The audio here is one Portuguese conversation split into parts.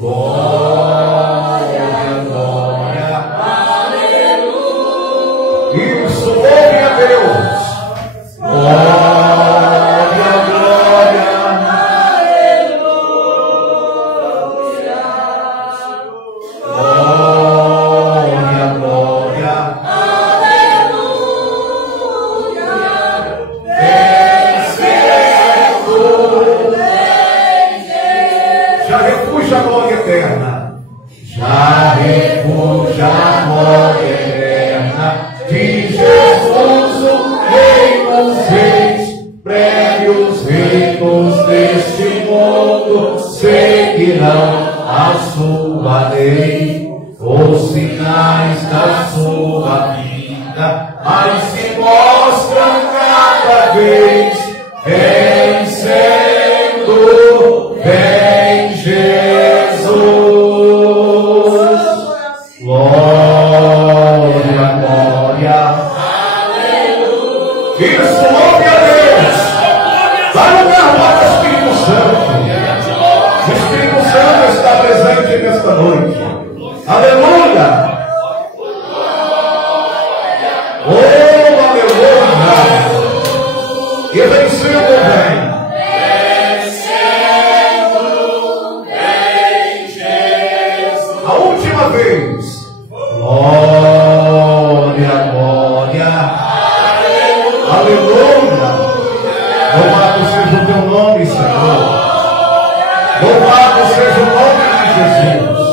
Glória, glória, aleluia. Isso, louve a Deus. Glória, glória, aleluia. Glória, glória, aleluia. Já refugia a glória eterna. Já refugia a glória eterna de Jesus, o Rei dos Reis. Prévios ricos deste mundo seguirão a sua lei. Os sinais da sua vida, mas se mostram cada vez. Vencendo, vem Jesus. Glória, glória, aleluia. Isso, louve a Deus. Vai no lugar do Espírito Santo. O Espírito Santo está presente nesta noite. Aleluia. Oh, aleluia. E vencendo vem. A última vez. Glória, glória. Aleluia. Louvado seja o teu nome, Senhor. Louvado seja o nome de Jesus.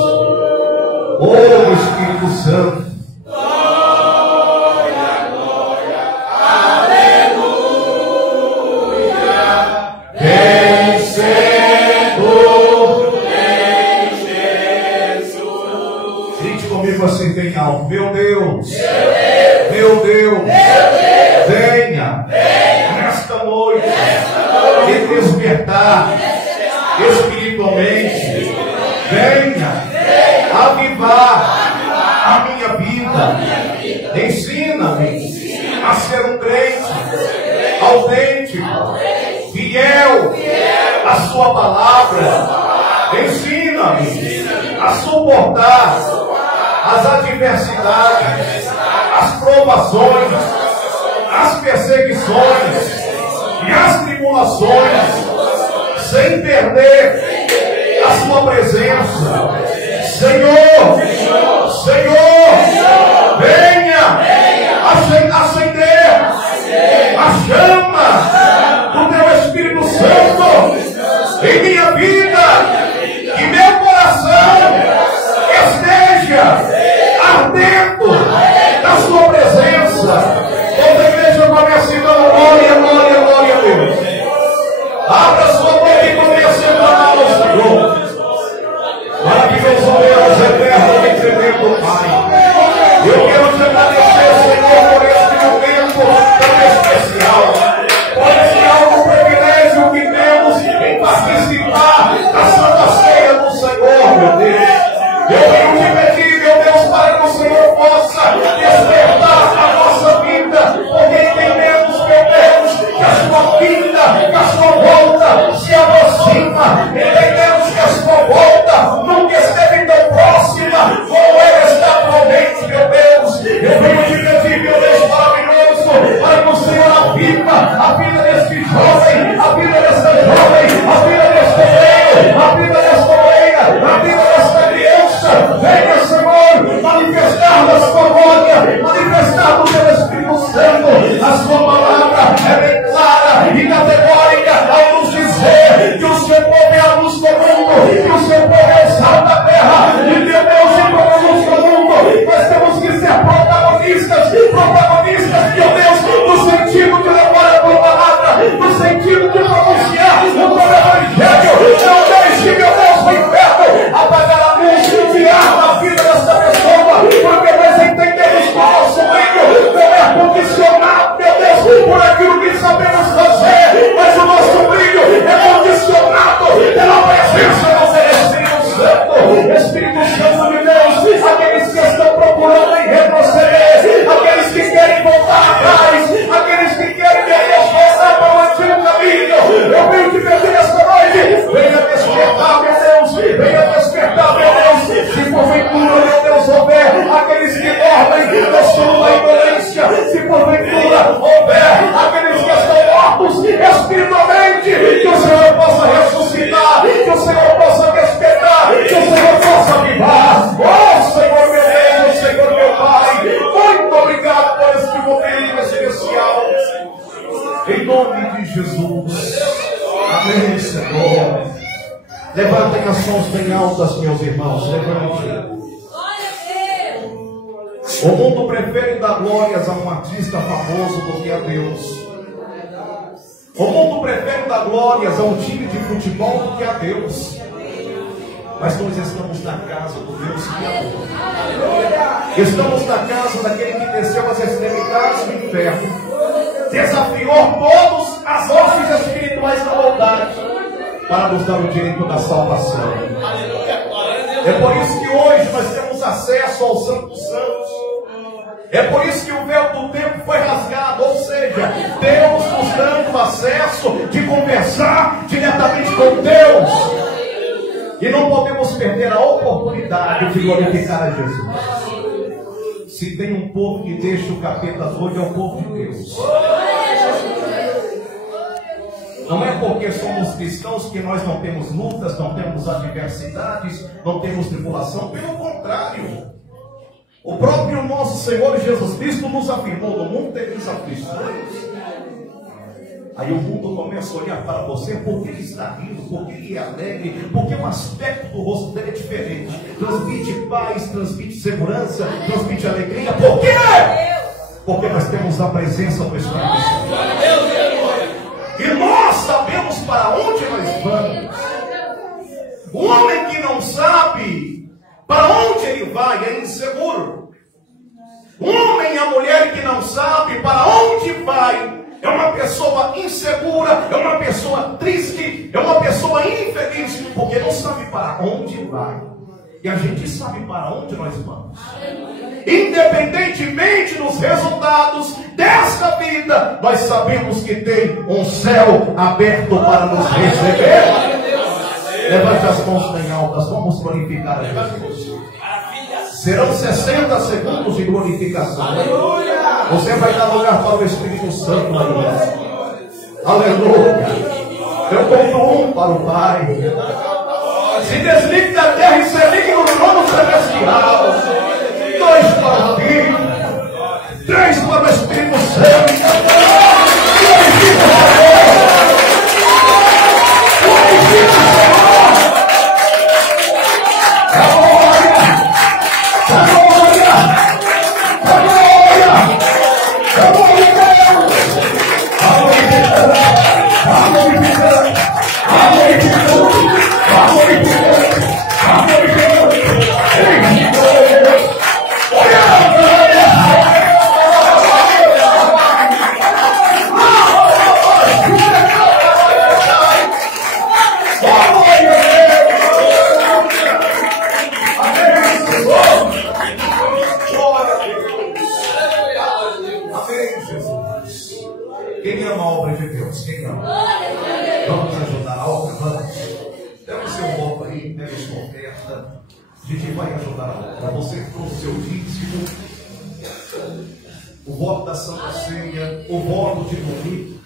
Oh, Espírito Santo. Glória, glória, aleluia. Vencendo, vem Jesus. Grite comigo assim, bem alto. Meu Deus, meu Deus, venha nesta noite e despertar espiritualmente. Venha avivar a minha vida. Ensina-me a ser um crente autêntico, fiel à sua palavra. Ensina-me a suportar as adversidades, as provações, as perseguições e as tribulações, sem perder a sua presença. Senhor, Senhor, venha acender a chama do teu Espírito Santo em minha vida, e meu coração esteja ardendo na sua presença. Toda a igreja comece dando glória, glória, glória a Deus. Abra sua boca e comece a clamar ao Senhor. Maravilhoso Deus, eternamente tremendo Pai. Eu quero te agradecer, Senhor, por este momento tão especial. Por esse alto privilégio que temos em participar da Santa Ceia do Senhor, meu Deus. Eu venho te pedir, meu Deus, para que o Senhor possa despertar a nossa vida, porque entendemos, meu Deus, que a sua vinda, que a sua volta se aproxima. Entendemos que a sua volta nunca esteve tão próxima como ela está atualmente, meu Deus. Eu venho te pedir, meu Deus maravilhoso, para que o Senhor aviva a vida deste jovem, a vida desta jovem, a vida deste velho, a vida desta ovelha, a vida desta criança. Venha, Senhor, manifestar da sua glória, manifestar do teu Espírito Santo. A sua palavra é bem clara e categórica ao nos dizer que o seu povo é a luz do mundo, que o seu povo é o sal da terra, e meu Deus, e como a luz do mundo, nós temos que ser protagonistas, meu Deus, no sentido de levar a tua palavra, no sentido de pronunciar o teu evangelho. Não deixe, meu Deus, o inferno apagar a luz e tirar da vida desta pessoa, porque nós entendemos que o nosso brilho não é condicionado, meu Deus, por aquilo que sabemos fazer, mas o nosso brilho é condicionado pela presença do Senhor. Levantem as mãos bem altas, meus irmãos. Levantem. O mundo prefere dar glórias a um artista famoso do que a Deus. O mundo prefere dar glórias a um time de futebol do que a Deus. Mas nós estamos na casa do Deus Criador. Estamos na casa daquele que desceu às extremidades do inferno, desafiou todos as hostes espirituais da maldade para nos dar o direito da salvação. É por isso que hoje nós temos acesso ao Santo dos Santos. É por isso que o véu do templo foi rasgado, ou seja, Deus nos dando acesso de conversar diretamente com Deus. E não podemos perder a oportunidade de glorificar a Jesus. Se tem um povo que deixa o capeta doido, é o povo de Deus. Não é porque somos cristãos que nós não temos lutas, não temos adversidades, não temos tribulação. Pelo contrário, o próprio nosso Senhor Jesus Cristo nos afirmou: no mundo tereis aflições. Aí o mundo começa a olhar para você, porque ele está rindo, porque ele é alegre, porque o aspecto do rosto dele é diferente. Transmite paz, transmite segurança, transmite alegria. Por quê? Porque nós temos a presença do Espírito Santo. E nós sabemos para onde nós vamos. O homem que não sabe para onde ele vai é inseguro. O homem e a mulher que não sabe para onde vai é uma pessoa insegura, é uma pessoa triste, é uma pessoa infeliz, porque não sabe para onde vai. E a gente sabe para onde nós vamos. Independentemente dos resultados desta vida, nós sabemos que tem um céu aberto para nos receber. Levante as mãos bem altas, vamos glorificar a Jesus. Serão 60 segundos de glorificação. Você vai dar lugar para o Espírito Santo. Aleluia. Eu conto 1 para o Pai. Se desligue da terra e se ligue no trono celestial. 2 para o Filho. 3 para o Espírito Santo. Glorifica o Senhor. Glorifica o Senhor. Quem ama a obra de Deus? Quem ama? Vamos ajudar a obra? Vamos. Pega o seu voto aí, pega a sua oferta. A gente vai ajudar a obra. Você trouxe o seu dízimo, o voto da Santa Ceia, o voto de domingo.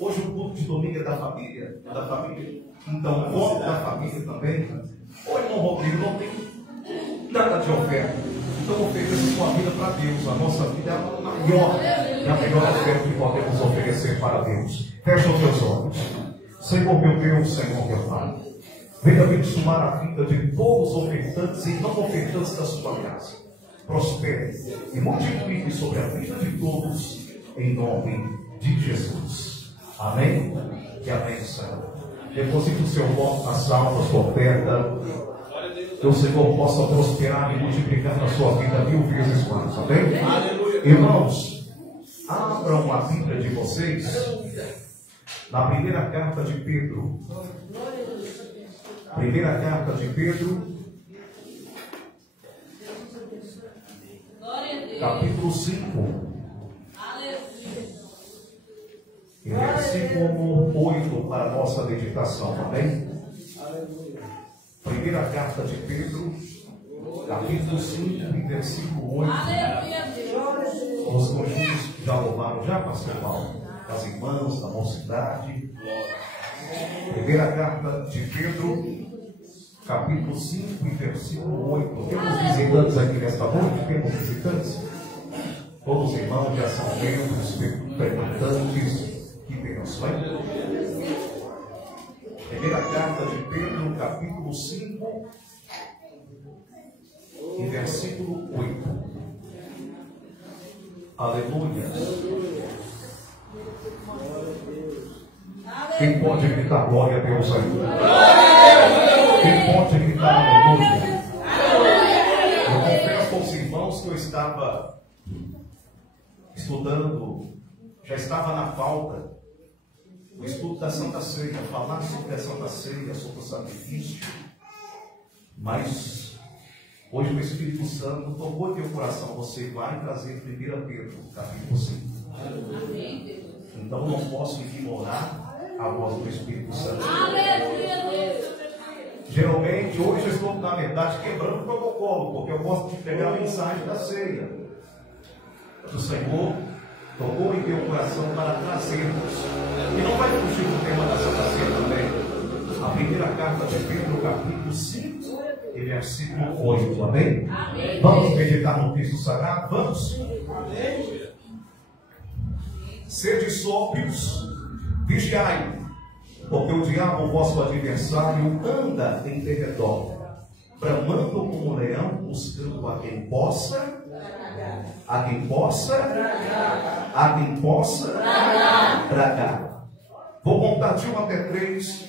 Hoje o culto de domingo é da família. É da família. Então o voto da família também. Ô irmão Rodrigo, não tem nada de oferta. Então ofereça sua vida para Deus. A nossa vida é a maior e a melhor oferta que podemos oferecer para Deus. Fecha os teus olhos. Senhor meu Deus, Senhor meu Pai, venha abençoar a vida de todos os ofertantes e não ofertantes da sua casa. Prospere e multiplique sobre a vida de todos, em nome de Jesus. Amém? Que a bênção. Deposite o seu voto na salva, a sua oferta. Que o Senhor possa prosperar e multiplicar na sua vida 1000 vezes mais. Amém? Irmãos, abram a Bíblia de vocês na primeira carta de Pedro. Primeira carta de Pedro, capítulo 5. E versículo 8 para a nossa meditação. Amém? Primeira carta de Pedro, capítulo 5 e versículo 8. Os conjuntos já louvaram, já, pastor Paulo? As irmãs da mocidade. Primeira carta de Pedro, capítulo 5 e versículo 8. Temos visitantes aqui nesta noite? Temos visitantes? Todos os irmãos já são membros, frequentantes. Que bênção, hein? Primeira carta de Pedro, capítulo 5, e versículo 8. Aleluia. Quem pode gritar glória a Deus aí? Quem pode gritar aleluia? Eu confesso aos irmãos que eu estava estudando, já estava na pauta, o estudo da Santa Ceia, falar sobre a Santa Ceia, sobre o sacrifício, mas hoje o Espírito Santo tocou teu coração, você vai trazer 1 Pedro, capítulo 5. Então não posso ignorar a voz do Espírito Santo. Geralmente, hoje eu estou na metade quebrando o protocolo, porque eu gosto de pegar a mensagem da ceia. O Senhor tocou em teu coração para trazermos, e não vai fugir do tema da Santa Ceia também, a primeira carta de Pedro, capítulo 5, e versículo 8, amém? Amém. Vamos meditar no texto sagrado? Vamos? Amém. Sede sóbrios, vigiai, porque o diabo, o vosso adversário, anda em derredor, bramando como um leão, buscando a quem possa tragar. Vou contar de 1 até 3,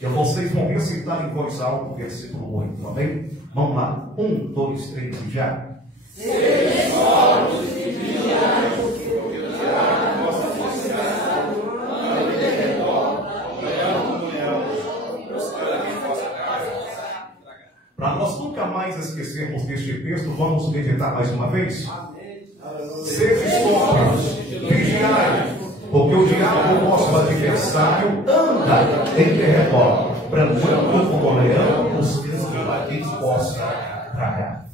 e vocês vão recitar em voz alta o versículo 8, amém? Vamos lá, 1, 2, 3 e já. Para nós nunca mais esquecermos deste texto, vamos meditar mais uma vez? Sede sóbrios, vigiai, porque o diabo, o nosso adversário, anda em derredor, bramando como leão, buscando a quem possa tragar.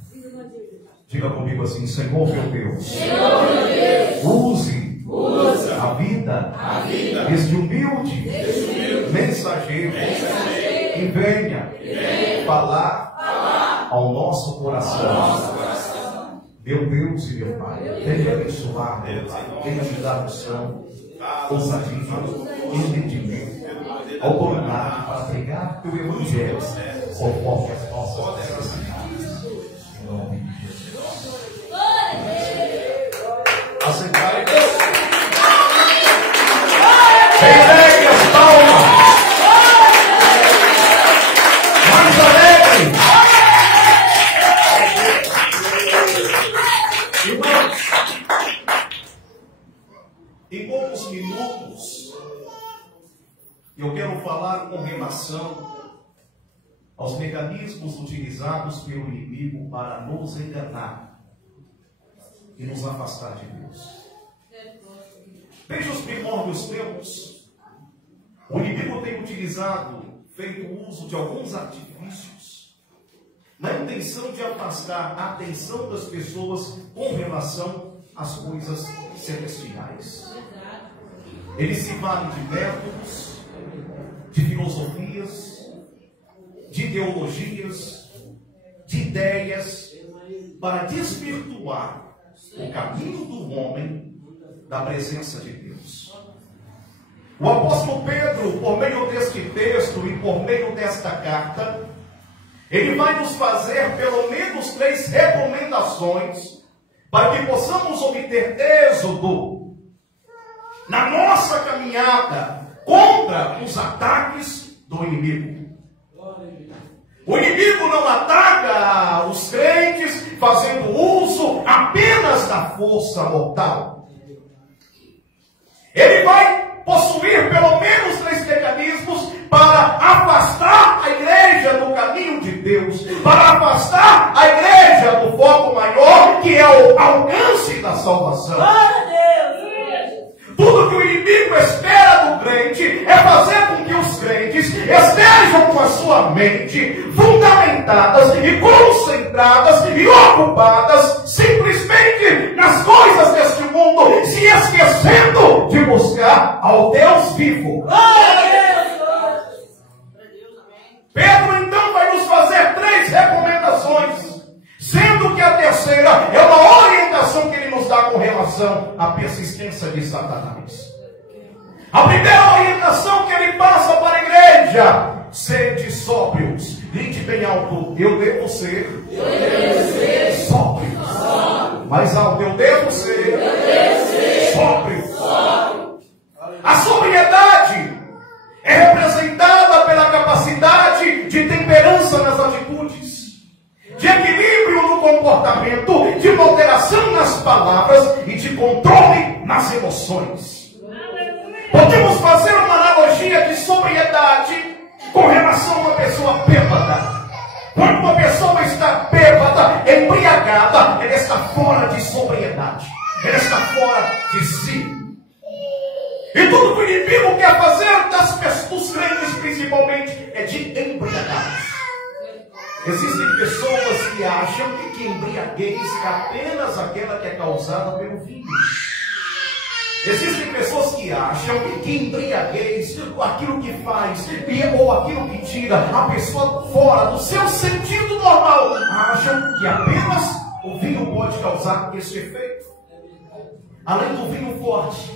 Diga comigo assim: Senhor meu Deus, use a vida deste humilde mensageiro que venha falar ao nosso coração. Meu Deus e meu Pai, venha abençoar, venha me dar noção, ousadia, entendimento, autoridade para pregar o Evangelho conforme as nossas necessidades. Em nome de Jesus. Aceitai. Peguei as palmas. Mais alegre. Em poucos minutos, eu quero falar com relação aos mecanismos utilizados pelo inimigo para nos enganar e nos afastar de Deus. Desde os primórdios tempos, o inimigo tem feito uso de alguns artifícios, na intenção de afastar a atenção das pessoas com relação às coisas celestiais. Ele se vale de métodos, de filosofias, de ideologias, de ideias, para desvirtuar o caminho do homem da presença de Deus. O apóstolo Pedro, por meio deste texto e por meio desta carta, ele vai nos fazer pelo menos 3 recomendações para que possamos obter êxodo na nossa caminhada contra os ataques do inimigo. O inimigo não ataca os crentes fazendo uso apenas da força mortal. Ele vai possuir pelo menos 3 mecanismos para afastar a igreja do caminho de Deus, para afastar a igreja do foco maior, que é o alcance da salvação. Tudo que o inimigo espera do crente é fazer com que os crentes estejam com a sua mente fundamentadas e concentradas e ocupadas simplesmente nas coisas deste mundo, se esquecendo de buscar ao Deus vivo. Pedro então vai nos fazer 3 recomendações, sendo que a terceira é uma orientação que ele nos dá com relação à persistência de Satanás. A primeira orientação que ele passa para a igreja: sede sóbrios. Grite bem alto: eu devo ser sóbrio. Mais alto: eu devo ser sóbrio. A sobriedade é representada pela capacidade de temperança nas atitudes, de equilíbrio no comportamento, de moderação nas palavras e de controle nas emoções. Podemos fazer uma analogia de sobriedade com relação a uma pessoa bêbada. Quando uma pessoa está bêbada, embriagada, ela está fora de sobriedade, ela está fora de si. E tudo que o inimigo quer fazer dos crentes principalmente é de embriagar. Existem pessoas que acham que embriaguez é apenas aquela que é causada pelo vinho. Existem pessoas que acham que embriaguez, aquilo que faz ou aquilo que tira a pessoa fora do seu sentido normal, acham que apenas o vinho pode causar esse efeito. Além do vinho forte,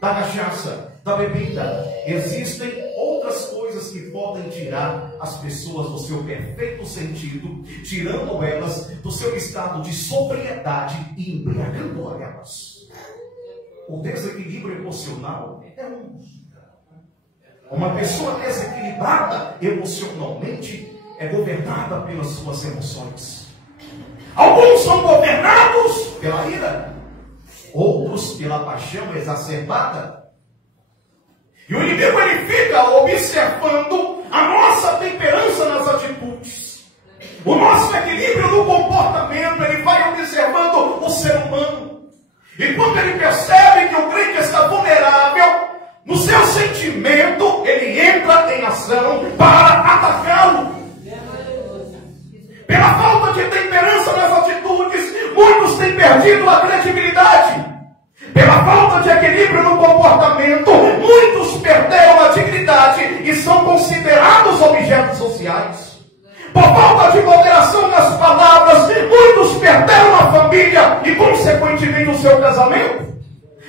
da cachaça, da bebida, existem outras coisas que podem tirar as pessoas do seu perfeito sentido, tirando elas do seu estado de sobriedade e embriagando elas. O desequilíbrio emocional é uma pessoa desequilibrada emocionalmente é governada pelas suas emoções. Alguns são governados pela ira, outros pela paixão exacerbada. E o inimigo ele fica observando a nossa temperança nas atitudes, o nosso equilíbrio no comportamento. Ele vai observando o ser humano. E quando ele percebe que o crente está vulnerável no seu sentimento, ele entra em ação para atacá-lo. Pela falta de temperança nas atitudes, muitos têm perdido a credibilidade. Pela falta de equilíbrio no comportamento, muitos perderam a dignidade e são considerados objetos sociais. Por falta de moderação nas palavras, muitos perderam a família e, consequentemente, o seu casamento.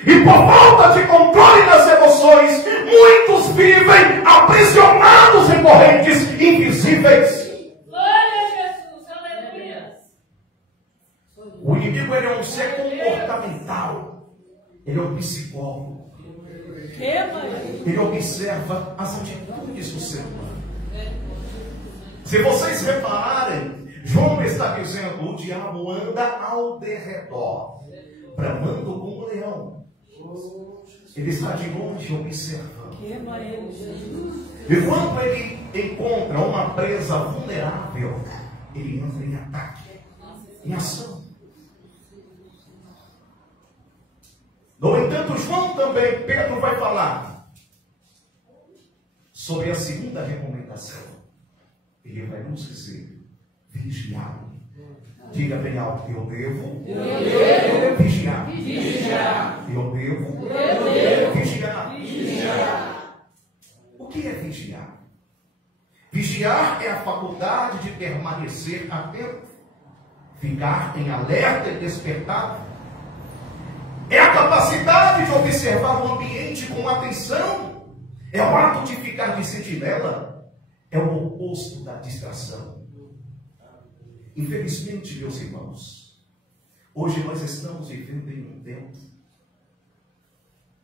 E por falta de controle nas emoções, muitos vivem aprisionados em correntes invisíveis. O inimigo ele é um ser comportamental. Ele é um psicólogo. Ele observa as atitudes do ser humano. Se vocês repararem, João está dizendo: o diabo anda ao derredor, bramando como um leão. Ele está de longe observando. E quando ele encontra uma presa vulnerável, ele entra em ataque, em ação. No entanto, João também, Pedro vai falar sobre a segunda recomendação. Ele vai nos dizer: vigiar. Diga bem alto: eu devo vigiar. Eu devo vigiar. O que é vigiar? Vigiar é a faculdade de permanecer atento, ficar em alerta e despertado. É a capacidade de observar o ambiente com atenção. É o ato de ficar de sentinela. É o oposto da distração. Infelizmente, meus irmãos, hoje nós estamos vivendo em um tempo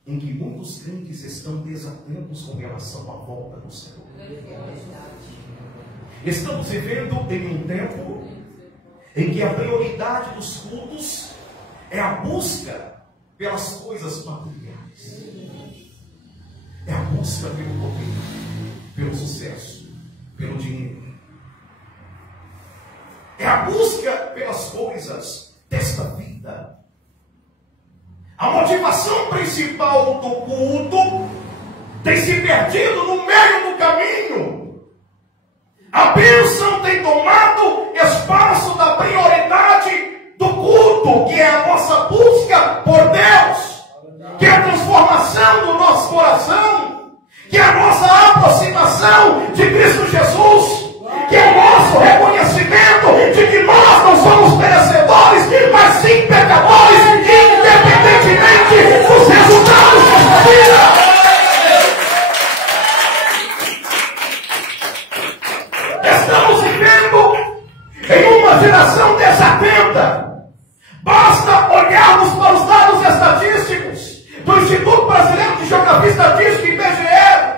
em que muitos crentes estão desatentos com relação à volta do Senhor. Estamos vivendo em um tempo em que a prioridade dos cultos é a busca pelas coisas materiais. É a busca pelo poder, pelo sucesso, pelo dinheiro. É a busca pelas coisas desta vida. A motivação principal do culto tem se perdido no meio do caminho. A bênção tem tomado espaço da prioridade do culto, que é a nossa busca por Deus, que é a transformação do nosso coração, que é a nossa aproximação de Cristo Jesus, que é o nosso reconhecimento de que nós não somos merecedores, mas sim pecadores, independentemente dos resultados desta vida. Estamos vivendo em uma geração desatenta. Basta olharmos para os dados estatísticos do Instituto Brasileiro de Geografia e Estatística, IBGE.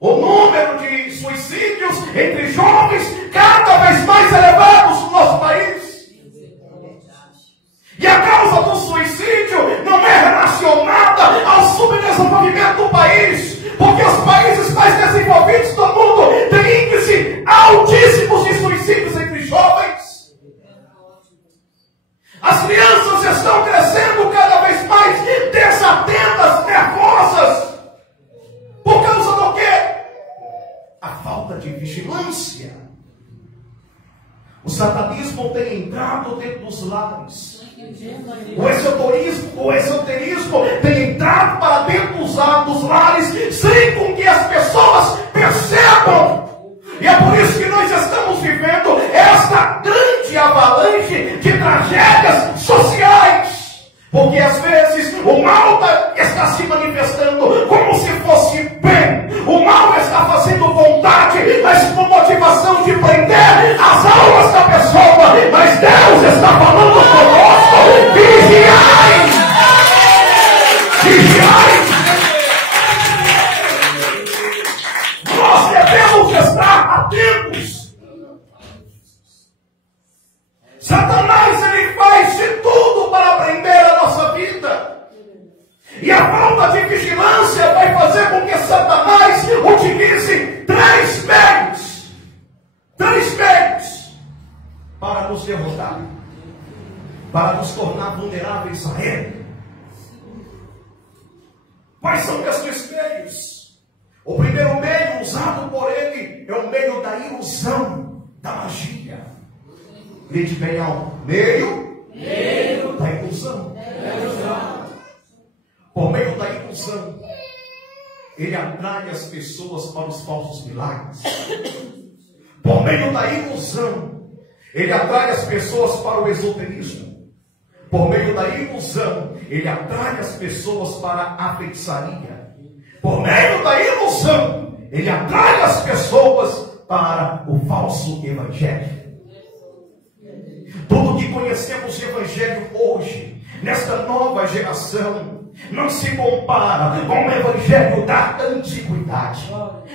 O número de suicídios entre jovens cada vez mais elevados no nosso país. E a causa do suicídio não é relacionada ao subdesenvolvimento do país, porque os países mais desenvolvidos do mundo têm índices altíssimos de suicídios entre jovens. As crianças estão crescendo cada vez mais desatentas, nervosas. Por causa do quê? A falta de vigilância. O satanismo tem entrado dentro dos lares. O esoterismo tem entrado para dentro dos lares, sem com que as pessoas percebam. E é por isso que nós estamos vivendo esta grande avalanche de tragédias sociais. Porque às vezes o mal está se manifestando como se fosse bem. O mal está fazendo vontade, mas com motivação de prender as almas da pessoa. Mas Deus está falando conosco. Vigiai! Vigiai! Nós devemos estar atentos. Satanás, ele faz de tudo para prender a nossa vida. E a falta de vigilância vai fazer com que Satanás utilize três meios para nos derrotar, para nos tornar vulneráveis a ele. Quais são esses meios? O primeiro meio usado por ele é o meio da ilusão, da magia. Grite bem alto. Meio da ilusão. Por meio da ilusão, ele atrai as pessoas para os falsos milagres. Por meio da ilusão, ele atrai as pessoas para o esoterismo. Por meio da ilusão, ele atrai as pessoas para a feitiçaria. Por meio da ilusão, ele atrai as pessoas para o falso evangelho. Tudo que conhecemos de evangelho hoje, nesta nova geração, não se compara com o evangelho da antiguidade.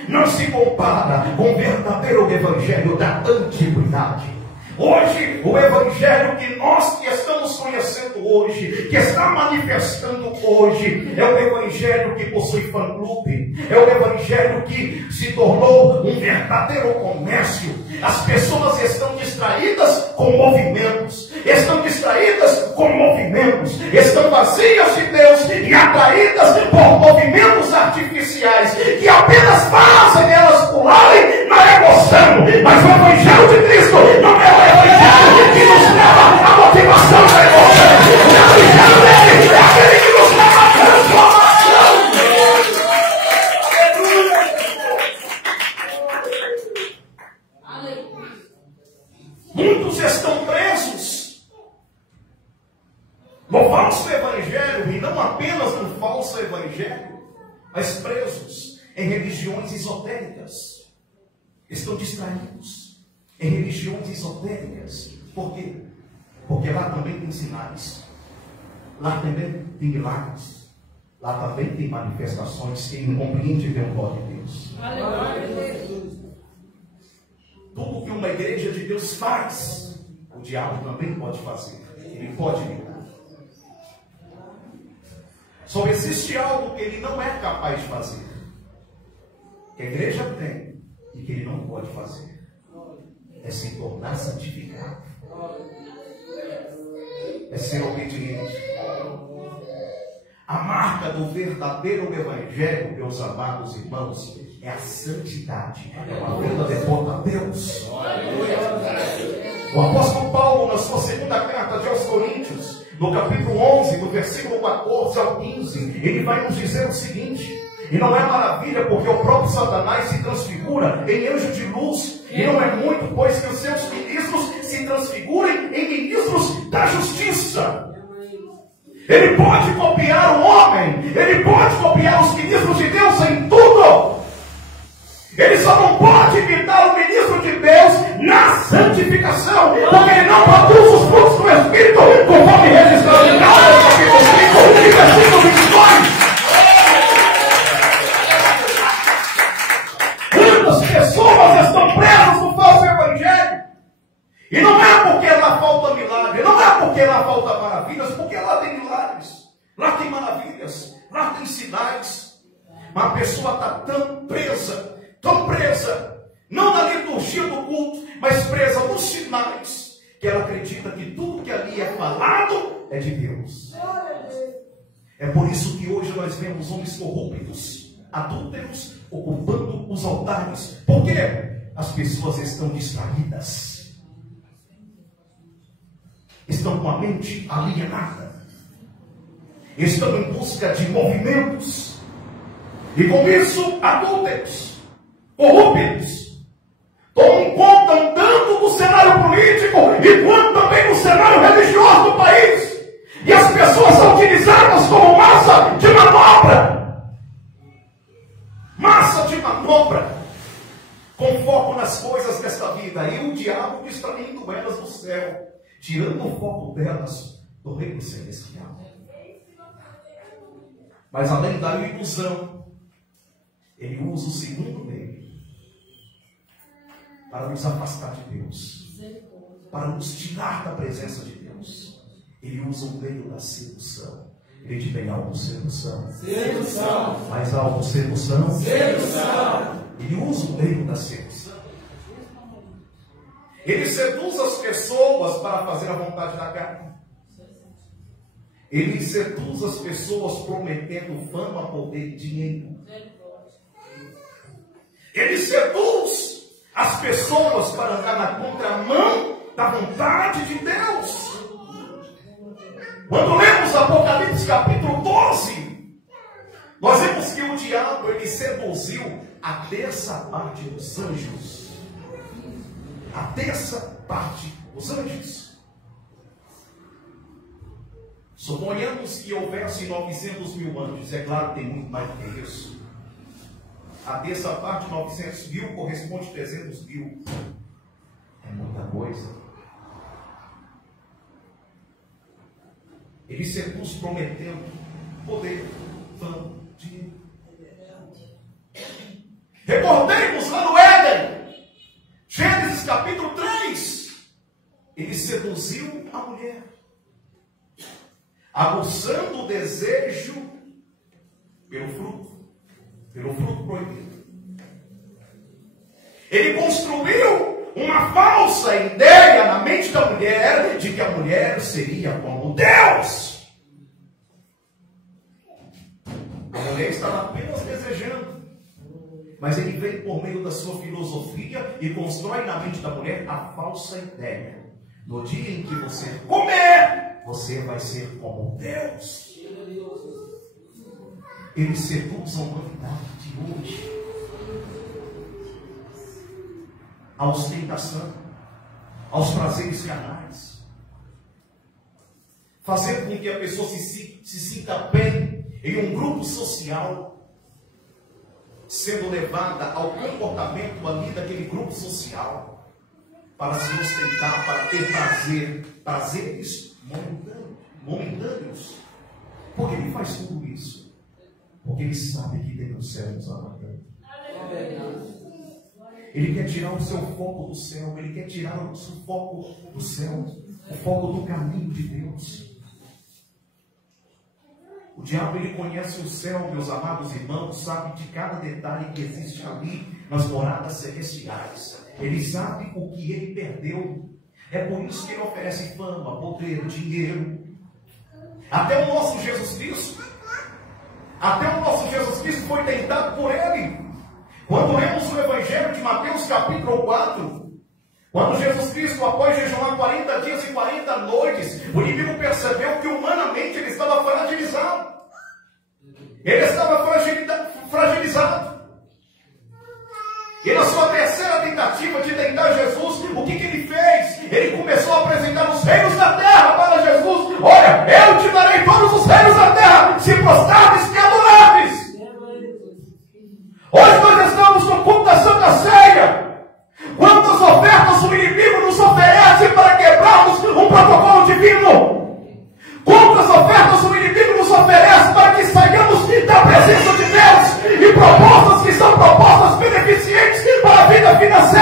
Não se compara com o verdadeiro evangelho da antiguidade. Hoje, o evangelho que nós que estamos conhecendo hoje, que está manifestando hoje, é o evangelho que possui fã-clube, é o evangelho que se tornou um verdadeiro comércio. As pessoas estão distraídas com movimentos, estão vazias de Deus e atraídas por movimentos artificiais, que apenas fazem elas pularem na emoção. Mas o evangelho de Cristo não é o evangelho que nos leva à motivação da emoção. O evangelho dele é aquele que nos leva à transformação. Muitos estão presos no falso evangelho, e não apenas no falso evangelho, mas presos em religiões esotéricas. Estão distraídos em religiões esotéricas. Por quê? Porque lá também tem sinais, lá também tem milagres, lá também tem manifestações. Quem compreende vê o poder de Deus. Tudo que uma igreja de Deus faz, o diabo também pode fazer. Ele pode imitar. Só existe algo que ele não é capaz de fazer, que a igreja tem e que ele não pode fazer: é se tornar santificado, é ser obediente. A marca do verdadeiro evangelho, meus amados irmãos, é a santidade, é uma vida devota a Deus. O apóstolo Paulo, na sua segunda carta aos Coríntios, no capítulo 11, no versículo 14 ao 15, ele vai nos dizer o seguinte: e não é maravilha, porque o próprio Satanás se transfigura em anjo de luz, e não é muito, pois que os seus ministros se transfigurem em ministros da justiça. Ele pode copiar o homem, ele pode copiar os ministros de Deus em tudo. Ele só não pode imitar o ministro pessoa está tão presa, não na liturgia do culto, mas presa nos sinais, que ela acredita que tudo que ali é falado é de Deus. É por isso que hoje nós vemos homens corruptos, adúlteros, ocupando os altares. Por quê? As pessoas estão distraídas, estão com a mente alienada, estão em busca de movimentos, e com isso, adúlteros, corruptos, tomam conta tanto do cenário político e quanto também do cenário religioso do país. E as pessoas são utilizadas como massa de manobra. Massa de manobra. Com foco nas coisas desta vida. E o diabo distraindo elas do céu. Tirando o foco delas do reino celestial. Mas além da ilusão, ele usa o segundo meio para nos afastar de Deus. Para nos tirar da presença de Deus. Ele usa o meio da sedução. Grite bem alto, sedução. Sedução. Mais alto, sedução. Sedução. Ele usa o meio da sedução. Ele seduz as pessoas para fazer a vontade da carne. Ele seduz as pessoas prometendo fama, poder e dinheiro. Ele seduz as pessoas para andar na contramão da vontade de Deus. Quando lemos Apocalipse capítulo 12, nós vemos que o diabo ele seduziu a terça parte dos anjos. A terça parte dos anjos. Suponhamos que houvesse 900 mil anjos. É claro que tem muito mais do que isso. A terça parte, 900 mil, corresponde a 300 mil. É muita coisa. Ele seduz prometendo poder, fama, dinheiro. Recordemos lá no Éden, Gênesis capítulo 3. Ele seduziu a mulher, aguçando o desejo pelo fruto proibido. Ele construiu uma falsa ideia na mente da mulher de que a mulher seria como Deus. A mulher estava apenas desejando, mas ele vem por meio da sua filosofia e constrói na mente da mulher a falsa ideia. No dia em que você comer, você vai ser como Deus. Ele seduz a humanidade de hoje. A ostentação, aos prazeres carnais, fazer com que a pessoa se sinta bem em um grupo social, sendo levada ao comportamento ali daquele grupo social, para se ostentar, para ter prazeres momentâneos. Por que ele faz tudo isso? Porque ele sabe que tem o céu nos aguardando. Ele quer tirar o seu foco do céu. Ele quer tirar o seu foco do céu. O foco do caminho de Deus. O diabo, ele conhece o céu, meus amados irmãos. Sabe de cada detalhe que existe ali nas moradas celestiais. Ele sabe o que ele perdeu. É por isso que ele oferece fama, poder, dinheiro. Até o nosso Jesus Cristo foi tentado por ele. Quando lemos o Evangelho de Mateus capítulo 4, quando Jesus Cristo, após jejuar 40 dias e 40 noites, o inimigo percebeu que humanamente ele estava fragilizado. Ele estava fragilizado. E na sua terceira tentativa de tentar Jesus, o que ele fez? Ele começou a apresentar os reinos da terra para Jesus. Olha, eu te darei todos os reinos da terra, se prostrares e adorares. Hoje nós estamos no culto da Santa Ceia. Quantas ofertas o inimigo nos oferece para quebrarmos um protocolo divino? Quantas ofertas o inimigo nos oferece para que saiamos da presença de Deus? E propostas que são propostas beneficentes para a vida financeira.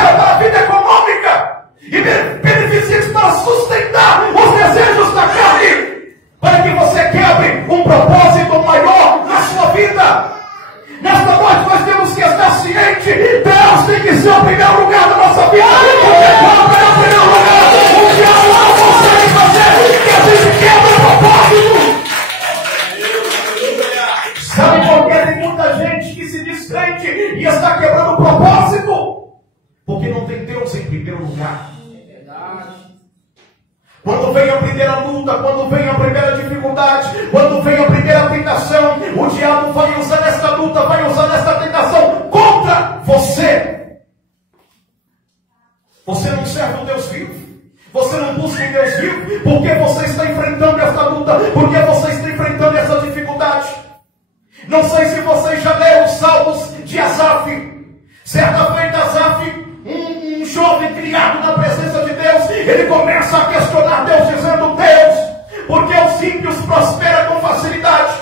Porque não tem Deus em primeiro lugar. Quando vem a primeira luta, quando vem a primeira dificuldade, quando vem a primeira tentação, o diabo vai usar esta luta, vai usar esta tentação contra você. Você não serve o Deus vivo. Você não busca em Deus vivo, porque você está enfrentando esta luta, porque você está enfrentando essa dificuldade. Não sei se vocês já leram os salmos de Asaf. Certa feita, Asaf, um jovem criado na presença de Deus, ele começa a questionar Deus, dizendo: Deus, por que os ímpios prosperam com facilidade?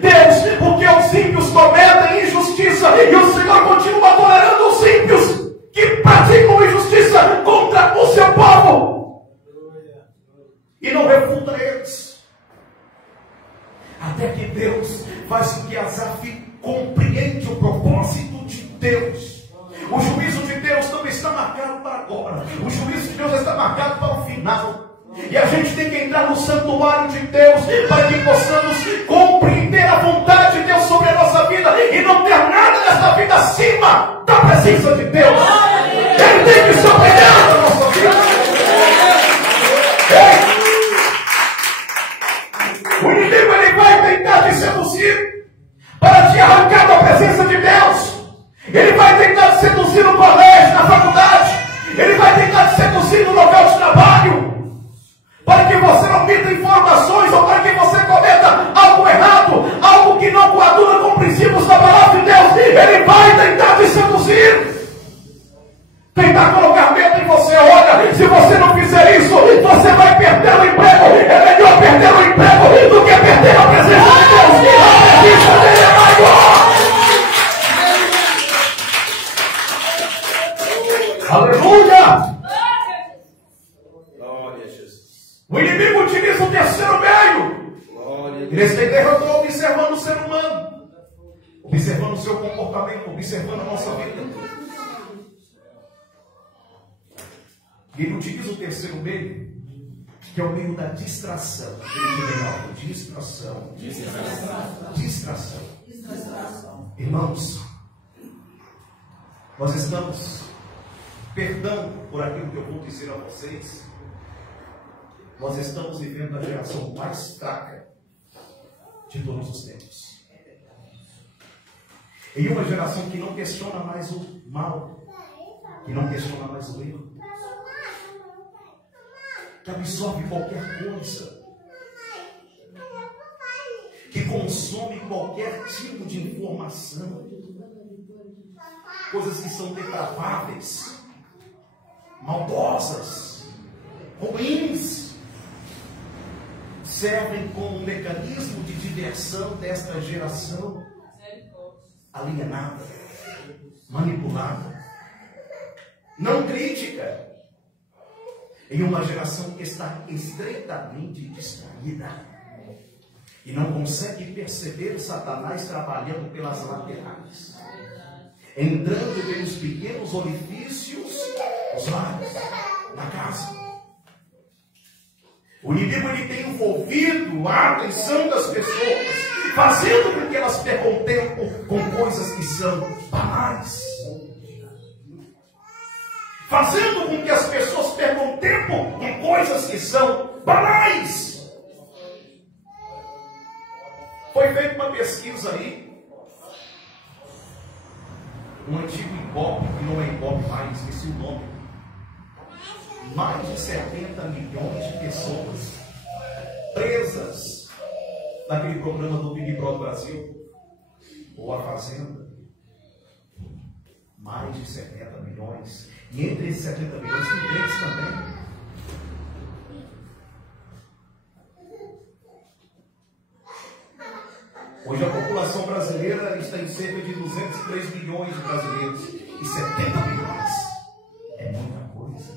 Deus, por que os ímpios cometem injustiça? E o Senhor continua tolerando os ímpios que praticam injustiça contra o seu povo. E não refuta eles. Até que Deus faz com que Asaf compreende o propósito de Deus. O juízo de Deus não está marcado para agora. O juízo de Deus está marcado para o final. E a gente tem que entrar no santuário de Deus para que possamos compreender a vontade de Deus sobre a nossa vida e não ter nada nessa vida acima da presença de Deus. Ele tem que soberano na nossa vida. O inimigo, ele vai tentar te seduzir para te arrancar da presença de Deus. Ele vai tentar te seduzir no colégio, na faculdade. Ele vai tentar te seduzir no local de trabalho, para que você omita informações ou para que você cometa algo errado, algo que não coaduna com princípios da palavra de Deus. Ele vai tentar te seduzir, tentar colocar medo em você. Olha, se você não fizer isso, você vai perder o emprego. É melhor perder o emprego do que perder a presença de Deus. A presença dele é maior. Aleluia! Glória a Jesus. O inimigo utiliza o terceiro meio. Ele está observando o ser humano, observando o seu comportamento, observando a nossa vida. E ele utiliza o terceiro meio, que é o meio da distração. Distração. Irmãos, nós estamos, perdão por aquilo que eu vou dizer a vocês, nós estamos vivendo a geração mais fraca de todos os tempos. Em uma geração que não questiona mais o mal, que não questiona mais o erro, que absorve qualquer coisa, que consome qualquer tipo de informação, coisas que são depraváveis, maldosas, ruins, servem como mecanismo de diversão desta geração alienada, manipulada, não crítica, em uma geração que está estreitamente distraída e não consegue perceber Satanás trabalhando pelas laterais, entrando pelos pequenos orifícios dos lares, na casa. O inimigo, ele tem envolvido a atenção das pessoas, fazendo com que elas percam tempo com coisas que são banais, fazendo com que as pessoas percam tempo com coisas que são banais. Foi feita uma pesquisa aí, um antigo Ibope, que não é Ibope mais, esqueci o nome. Mais de 70 milhões de pessoas presas naquele programa do Big Brother Brasil, ou A Fazenda. Mais de 70 milhões. E entre esses 70 milhões tem crentes também. Hoje a população brasileira está em cerca de 203 milhões de brasileiros. E 70 milhões é muita coisa.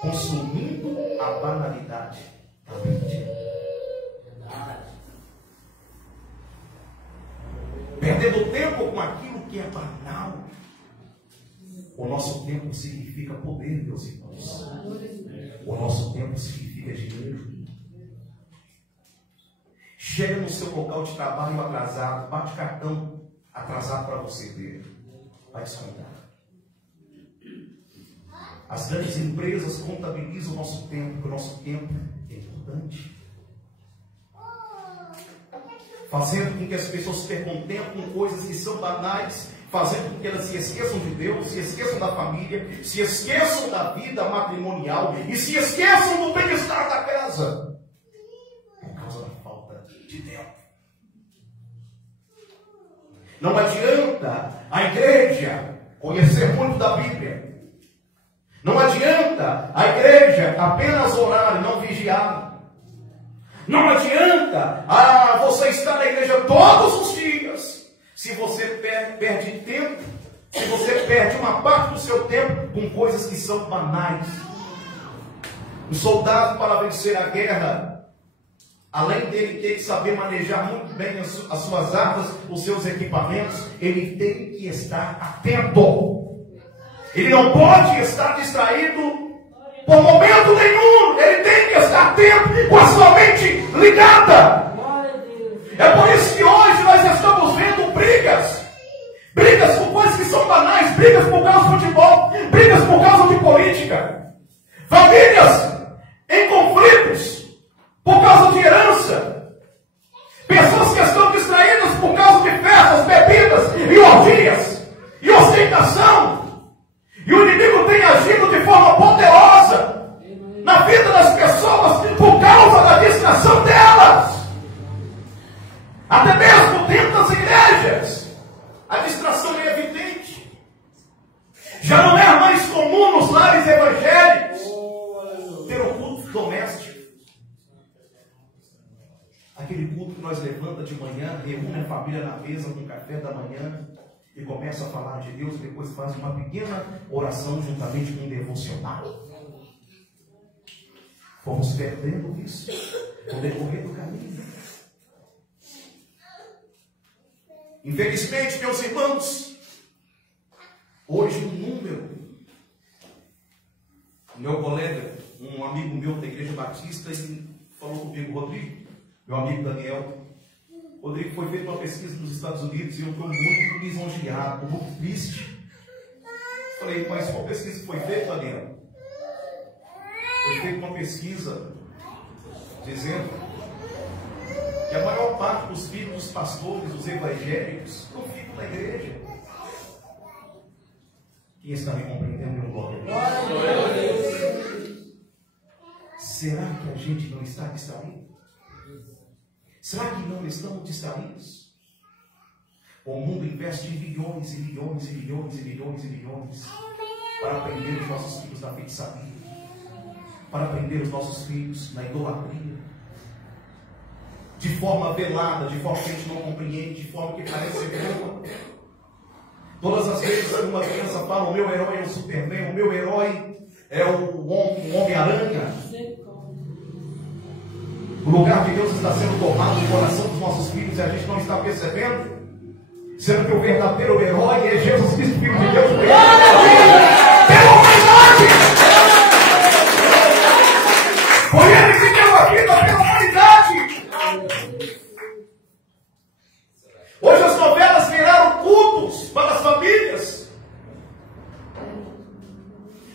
Consumindo a banalidade da mídia. Perdendo tempo com aquilo que é banal. O nosso tempo significa poder, meus irmãos. O nosso tempo significa dinheiro. Chega no seu local de trabalho atrasado, bate cartão atrasado para você ver. vai descontar. As grandes empresas contabilizam o nosso tempo, porque o nosso tempo é importante. Fazendo com que as pessoas percam tempo com coisas que são banais, fazendo com que elas se esqueçam de Deus, se esqueçam da família, se esqueçam da vida matrimonial e se esqueçam do bem-estar da casa, por causa da falta de tempo. Não adianta a igreja conhecer muito da Bíblia. Não adianta a igreja apenas orar e não vigiar. Não adianta você estar na igreja todos os dias, se você perde tempo, se você perde uma parte do seu tempo com coisas que são banais. O soldado, para vencer a guerra, além dele ter que saber manejar muito bem as suas armas, os seus equipamentos, ele tem que estar atento. Ele não pode estar distraído por momento nenhum. Ele tem que estar atento, com a sua mente ligada. É por isso que hoje nós estamos vendo brigas por coisas que são banais, brigas por causa de futebol, brigas por causa de política, famílias em conflitos por causa de herança, pessoas que estão distraídas por causa de festas, bebidas e orgias e ostentação. E o inimigo tem agido de forma poderosa na vida das pessoas por causa da distração delas. Até mesmo dentro das igrejas, a distração é evidente. Já não é mais comum nos lares evangélicos ter um culto doméstico. Aquele culto que nós levanta de manhã, reúne a família na mesa com o café da manhã e começa a falar de Deus, e depois faz uma pequena oração juntamente com um devocional. Fomos perdendo isso no decorrer do caminho. Infelizmente, meus irmãos, hoje um número, meu colega, um amigo meu da Igreja Batista, ele falou comigo, Rodrigo, meu amigo Daniel. Rodrigo, foi feita uma pesquisa nos Estados Unidos e eu estou muito lisonjeado, muito triste. Falei, mas qual pesquisa foi feita, Daniel? Foi feita uma pesquisa dizendo que a maior parte dos filhos dos pastores, dos evangélicos, não ficam na igreja. Quem está me compreendendo, meu glória a Deus? Será que a gente não está distraído? Será que não estamos distraídos? O mundo investe bilhões e bilhões e bilhões e bilhões e bilhões para prender os nossos filhos na feitiçaria, para prender os nossos filhos na idolatria, de forma velada, de forma que a gente não compreende, de forma que parece boa. Todas as vezes que uma criança fala, o meu herói é o Superman, o meu herói é o Homem-Aranha, o lugar de Deus está sendo tomado no coração dos nossos filhos e a gente não está percebendo, sendo que o verdadeiro herói é Jesus Cristo, Filho de Deus, pela humanidade. Foi ele que deu a vida pela humanidade. Hoje as novelas viraram cultos para as famílias.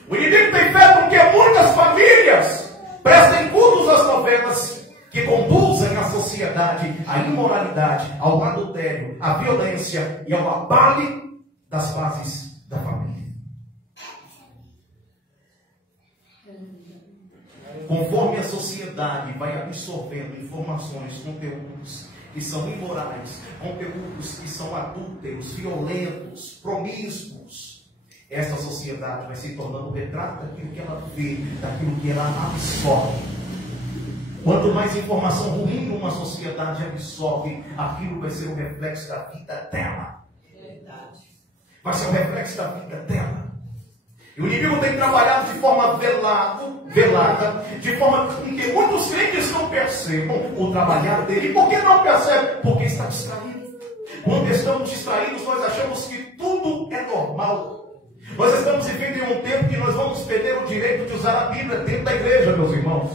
O inimigo tem feito com que muitas famílias prestem cultos às novelas, que conduzem a sociedade à imoralidade, ao adultério, à violência e ao abale das bases da família. Conforme a sociedade vai absorvendo informações, conteúdos que são imorais, conteúdos que são adúlteros, violentos, promíscuos, essa sociedade vai se tornando o retrato daquilo que ela vê, daquilo que ela absorve. Quanto mais informação ruim uma sociedade absorve, aquilo vai ser o reflexo da vida dela. Vai ser o reflexo da vida dela. E o inimigo tem trabalhado de forma velada, de forma que muitos crentes não percebam o trabalhar dele. E por que não percebe? Porque está distraído. Quando estamos distraídos, nós achamos que tudo é normal. Nós estamos vivendo em um tempo que nós vamos perder o direito de usar a Bíblia dentro da igreja, meus irmãos.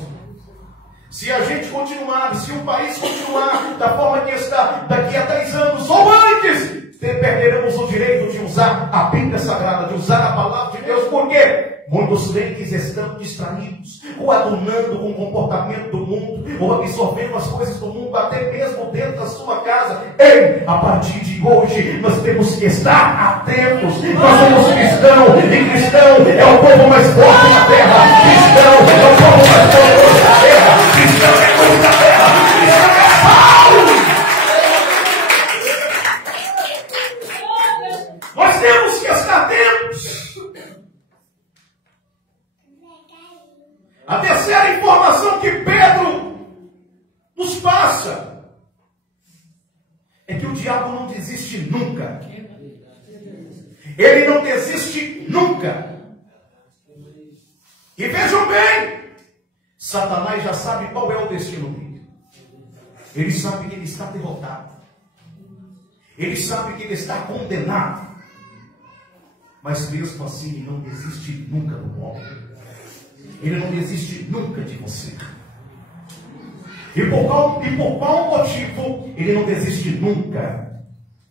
Se a gente continuar, se o país continuar da forma que está daqui a 10 anos ou antes, perderemos o direito de usar a Bíblia Sagrada, de usar a palavra de Deus. Por quê? Muitos crentes estão distraídos, ou adunando com o comportamento do mundo, ou absorvendo as coisas do mundo, até mesmo dentro da sua casa. Ei, a partir de hoje, nós temos que estar atentos. Nós somos cristãos, e cristão é o povo mais forte da terra. Cristão é o povo mais poderoso da terra. Cristão é luz da terra. Cristão é sal. Nós temos que estar atentos. A terceira informação que Pedro nos passa é que o diabo não desiste nunca. Ele não desiste nunca. E vejam bem, Satanás já sabe qual é o destino dele. Ele sabe que ele está derrotado. Ele sabe que ele está condenado. Mas mesmo assim ele não desiste nunca do homem. Ele não desiste nunca de você. E por qual motivo ele não desiste nunca?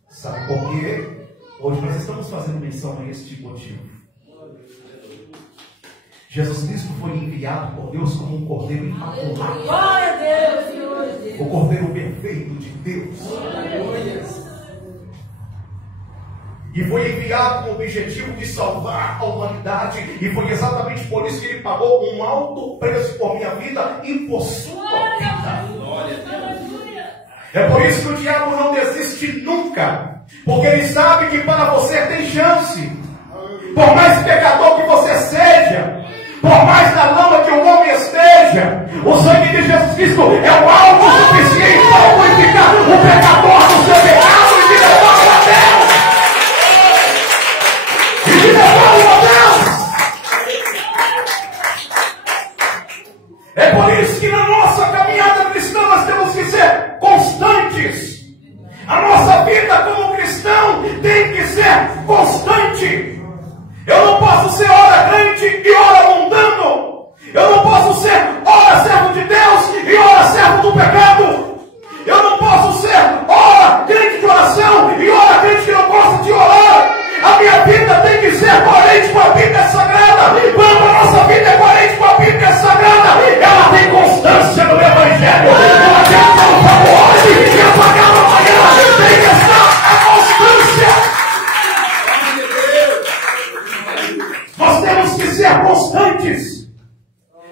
Sabe por quê? Hoje nós estamos fazendo menção a este motivo. Jesus Cristo foi enviado por Deus como um cordeiro imaculado. Glória a Deus, Senhor. O cordeiro perfeito de Deus. E foi enviado com o objetivo de salvar a humanidade. E foi exatamente por isso que ele pagou um alto preço por minha vida e por sua vida. É por isso que o diabo não desiste nunca. Porque ele sabe que para você tem chance. Por mais pecador que você seja, por mais na lama que o homem esteja, o sangue de Jesus Cristo é o algo suficiente para purificar o pecador do seu pecado e te levar a Deus. E te levar a Deus. É por isso que na nossa caminhada cristã nós temos que ser constantes. A nossa vida como cristão tem que ser constante. Eu não posso ser ora crente e ora mundano. Eu não posso ser ora servo de Deus e ora servo do pecado. Eu não posso ser ora crente de oração e ora crente que não gosta de orar. A minha vida tem que ser coerente com a Bíblia Sagrada. Quando a nossa vida é coerente com a Bíblia Sagrada, ela tem constância no Evangelho. Não adianta eu falar hoje e apagar amanhã. Tem que estar a constância. Nós temos que ser constantes.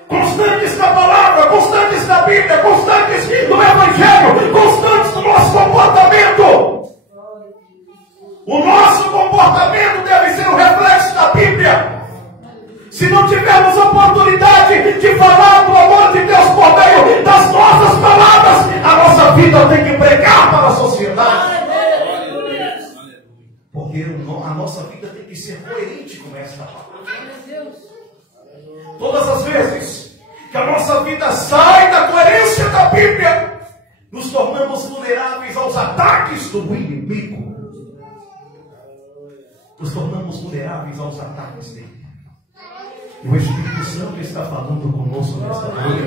Constantes na palavra, constantes na Bíblia, constantes no Evangelho, constantes no nosso comportamento. O nosso comportamento deve ser o reflexo da Bíblia. Se não tivermos oportunidade de falar do amor de Deus por meio das nossas palavras, a nossa vida tem que pregar para a sociedade. Porque a nossa vida tem que ser coerente com esta palavra. Todas as vezes que a nossa vida sai da coerência da Bíblia, nos tornamos vulneráveis aos ataques do inimigo. Nos tornamos vulneráveis aos ataques dele. E o Espírito Santo está falando conosco nesta noite.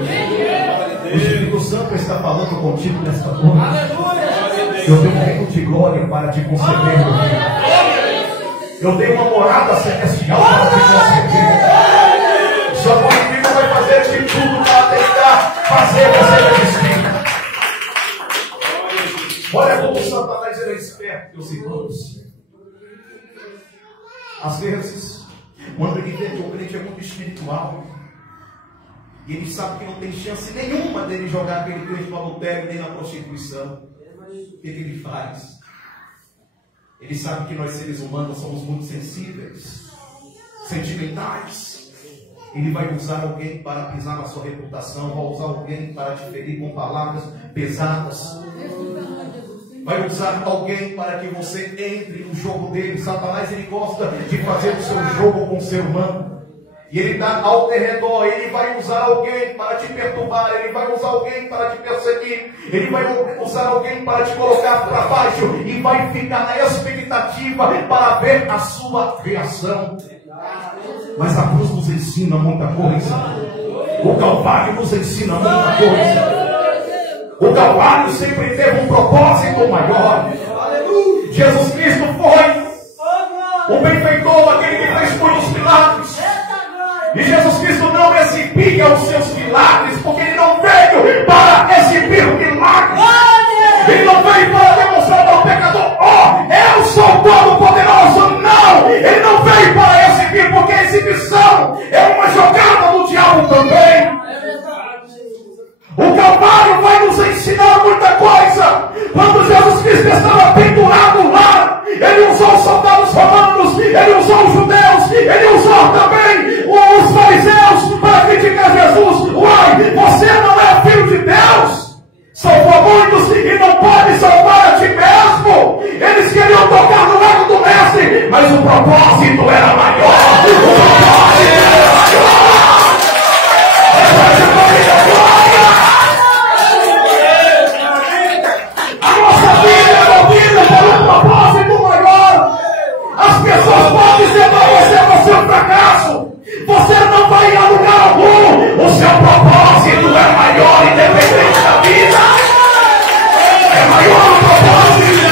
O Espírito Santo está falando contigo nesta noite. Eu tenho um reino de glória para te conceder, meu filho. Eu tenho uma morada celestial para te conceder. Só que o inimigo vai fazer de tudo para tentar fazer você desistir. Olha como Satanás era esperto, meus irmãos. Às vezes, quando ele vê que o crente é muito espiritual, e ele sabe que não tem chance nenhuma dele jogar aquele crente no adultério nem na prostituição, o que ele faz? Ele sabe que nós seres humanos somos muito sensíveis, sentimentais. Ele vai usar alguém para pisar na sua reputação, vai usar alguém para te ferir com palavras pesadas. Vai usar alguém para que você entre no jogo dele. Satanás, ele gosta de fazer o seu jogo com o ser humano. E ele está ao redor. Ele vai usar alguém para te perturbar. Ele vai usar alguém para te perseguir. Ele vai usar alguém para te colocar para baixo. E vai ficar na expectativa para ver a sua reação. Mas a cruz nos ensina muita coisa. O Calvário nos ensina muita coisa. O Calvário sempre teve um propósito maior. Jesus Cristo foi o benfeitor, aquele que fez muitos milagres. E Jesus Cristo não exibia os seus milagres, porque Ele não veio para exibir milagres. Ele não veio para demonstrar ao pecador: eu sou todo-poderoso. Não! Ele não veio para exibir, porque a exibição é uma jogada do diabo também. O Calvário vai nos ensinar muita coisa. Quando Jesus Cristo estava pendurado lá, Ele usou os soldados romanos, Ele usou os judeus, Ele usou também os fariseus para criticar Jesus. Uai, você não é filho de Deus? Salvou muitos e não pode salvar a ti mesmo. Eles queriam tocar no lado do mestre, mas o propósito era maior. O propósito era maior. A nossa vida é movida por um propósito maior. As pessoas podem dizer para você um fracasso. Você não vai a lugar algum. O seu propósito é maior, independente da vida. É maior o propósito.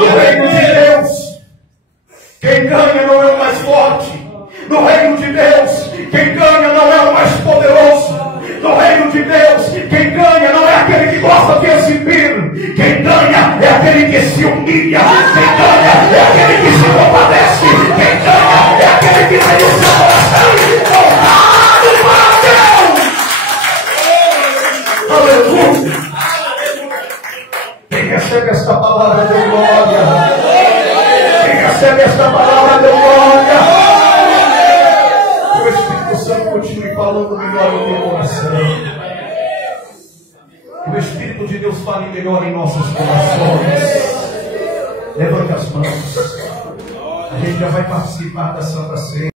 No reino de Deus, quem ganha não é o mais forte. No reino de Deus, quem ganha não é o mais poderoso. No reino de Deus, quem ganha não é aquele que gosta de exibir. Quem ganha é aquele que se humilha. Quem ganha é aquele que se compadece. Quem ganha é aquele que tem o seu coração voltado para Deus. Aleluia. Quem recebe esta palavra deu glória. Quem recebe esta palavra deu glória. O Espírito Santo continue falando melhor no teu coração. O Espírito de Deus fale melhor em nossos corações. Levante as mãos. A gente já vai participar da Santa Ceia.